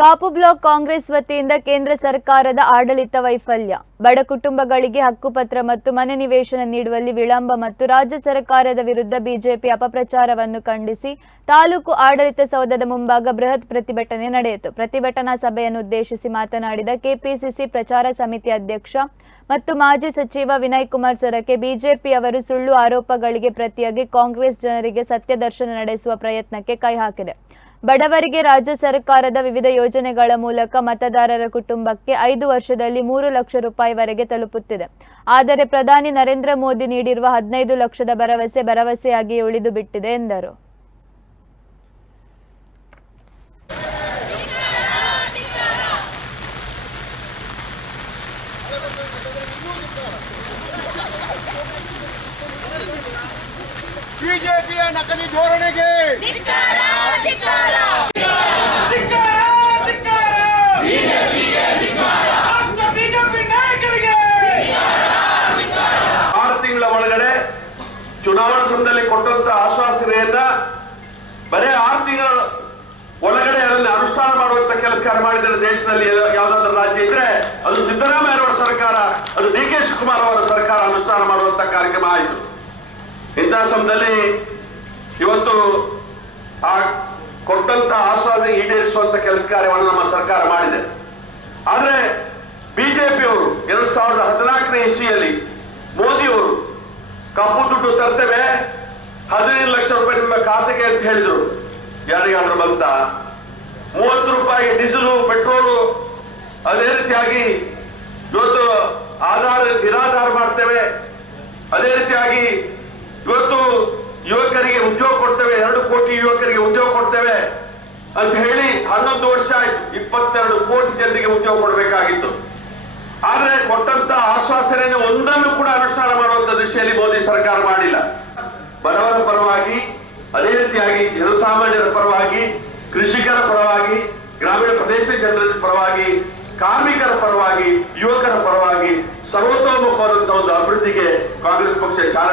Kapu block Congress ವತಿಯಿಂದ ಕೇಂದ್ರ ಸರ್ಕಾರದ ಆಡಳಿತ ವೈಫಲ್ಯ. ಬಡ ಕುಟುಂಬಗಳಿಗೆ ಹಕ್ಕುಪತ್ರ ಮತ್ತು ಮನೆ ನಿವೇಶನ ನೀಡುವಲ್ಲಿ ವಿಳಂಬ ಮತ್ತು ರಾಜ್ಯ ಸರ್ಕಾರದ ವಿರುದ್ಧ ಬಿಜೆಪಿ ಅಪಪ್ರಚಾರವನ್ನು ಖಂಡಿಸಿ ತಾಲೂಕು ಆಡಳಿತ ಸೌಧದ ಮುಂಭಾಗ ಬೃಹತ್ ಪ್ರತಿಭಟನೆ ನಡೆಯಿತು. ಪ್ರತಿಭಟನಾ ಸಭೆಯನ್ನು ಉದ್ದೇಶಿಸಿ ಮಾತನಾಡಿದ ಕೆಪಿಸಿಸಿ ಪ್ರಚಾರ ಸಮಿತಿ ಅಧ್ಯಕ್ಷ ಮತ್ತು ಮಾಜಿ ಸಚಿವ ವಿನಯ್ ಕುಮಾರ್ ಸೊರಕೆ ಬಿಜೆಪಿಯವರು ಸುಳ್ಳು ಆರೋಪಗಳಿಗೆ ಪ್ರತಿಯಾಗಿ ಕಾಂಗ್ರೆಸ್ ಜನರಿಗೆ ಸತ್ಯದರ್ಶನ ನಡೆಸುವ ಪ್ರಯತ್ನಕ್ಕೆ ಕೈ ಹಾಕಿದೆ. ಬಡವರಿಗೆ ರಾಜ್ಯ ಸರ್ಕಾರದ ವಿವಿಧ ಯೋಜನೆಗಳ ಮೂಲಕ ಮತದಾರರ ಕುಟುಂಬಕ್ಕೆ ಐದು ವರ್ಷದಲ್ಲಿ ಮೂರು ಲಕ್ಷ ರೂಪಾಯಿವರೆಗೆ ತಲುಪುತ್ತಿದೆ. ಆದರೆ ಪ್ರಧಾನಿ ನರೇಂದ್ರ ಮೋದಿ ನೀಡಿರುವ ಹದಿನೈದು ಲಕ್ಷದ ಭರವಸೆ ಭರವಸೆಯಾಗಿ ಉಳಿದು ಬಿಟ್ಟಿದೆ ಎಂದರು. ಬಿಜೆಪಿಯ ನಕಲಿ ಧೋರಣೆಗೆ ಚುನಾವಣಾ ಸಮಯದಲ್ಲಿ ಕೊಟ್ಟಂತ ಆಶ್ವಾಸನೆಯನ್ನ ಬರೇ ಆರು ತಿಂಗಳ ಒಳಗಡೆ ಅದನ್ನ ಅನುಷ್ಠಾನ ಮಾಡುವಂತ ಕೆಲಸ ಮಾಡಿದರೆ ದೇಶದಲ್ಲಿ ಯಾವ್ದಾದ್ರು ರಾಜ್ಯ ಇದ್ರೆ ಅದು ಸಿದ್ದರಾಮಯ್ಯ ಅವರ ಸರ್ಕಾರ, ಅದು ಡಿ ಕೆ ಶಿವಕುಮಾರ್ ಅವರ ಸರ್ಕಾರ ಅನುಷ್ಠಾನ ಮಾಡುವಂತ ಕಾರ್ಯಕ್ರಮ ಆಯಿತು. ಇಂತಹ ಸಮಯದಲ್ಲಿ ಇವತ್ತು ಆ ಕೊಟ್ಟಂತ ಆಶ್ವಾಸನೆ ಈಡೇರಿಸುವಂತ ಕೆಲಸ ನಮ್ಮ ಸರ್ಕಾರ ಮಾಡಿದೆ. ಆದರೆ ಬಿಜೆಪಿಯವರು ಎರಡ್ ಸಾವಿರದ ಹದಿನಾಲ್ಕನೇ ಇಸ್ವಿಯಲ್ಲಿ ಮೋದಿಯವರು ಕಪ್ಪು ದುಡ್ಡು ತರ್ತೇವೆ, ಹದಿನೈದು ಲಕ್ಷ ರೂಪಾಯಿ ನಿಮ್ಮ ಖಾತೆಗೆ ಅಂತ ಹೇಳಿದ್ರು. ಯಾರಿಗಾದ್ರೂ ಬಂತ? ಮೂವತ್ತು ರೂಪಾಯಿ ಡೀಸೆಲು, ಪೆಟ್ರೋಲು, ಅದೇ ರೀತಿಯಾಗಿ ಇವತ್ತು ಆಧಾರ, ನಿರಾಧಾರ ಮಾಡ್ತೇವೆ. ಅದೇ ರೀತಿಯಾಗಿ ಇವತ್ತು ಯುವಕರಿಗೆ ಉದ್ಯೋಗ ಕೊಡ್ತೇವೆ, ಎರಡು ಕೋಟಿ ಯುವಕರಿಗೆ ಉದ್ಯೋಗ ಅಂತ ಹೇಳಿ ಹನ್ನೊಂದು ವರ್ಷ ಇಪ್ಪತ್ತೆರಡು ಕೋಟಿ ಜನರಿಗೆ ಉದ್ಯೋಗ ಕೊಡಬೇಕಾಗಿತ್ತು. ಆದ್ರೆ ಕೊಟ್ಟಂತ ಆಶ್ವಾಸನೆಯನ್ನು ಒಂದನ್ನು ಕೂಡ ಅನುಷ್ಠಾನ ಮಾಡುವಂತ ದಿಶೆಯಲ್ಲಿ ಮೋದಿ ಸರ್ಕಾರ ಮಾಡಿಲ್ಲ. ಬಡವರ ಪರವಾಗಿ ಅದೇ ರೀತಿಯಾಗಿ ಜನಸಾಮಾನ್ಯರ ಪರವಾಗಿ, ಕೃಷಿಕರ ಪರವಾಗಿ, ಗ್ರಾಮೀಣ ಪ್ರದೇಶ ಜನರ ಪರವಾಗಿ, ಕಾರ್ಮಿಕರ ಪರವಾಗಿ, ಯುವಕರ ಪರವಾಗಿ ಸರ್ವತೋಮುಖವಾದಂತಹ ಒಂದು ಅಭಿವೃದ್ಧಿಗೆ ಕಾಂಗ್ರೆಸ್ ಪಕ್ಷ ಚಾಲನೆ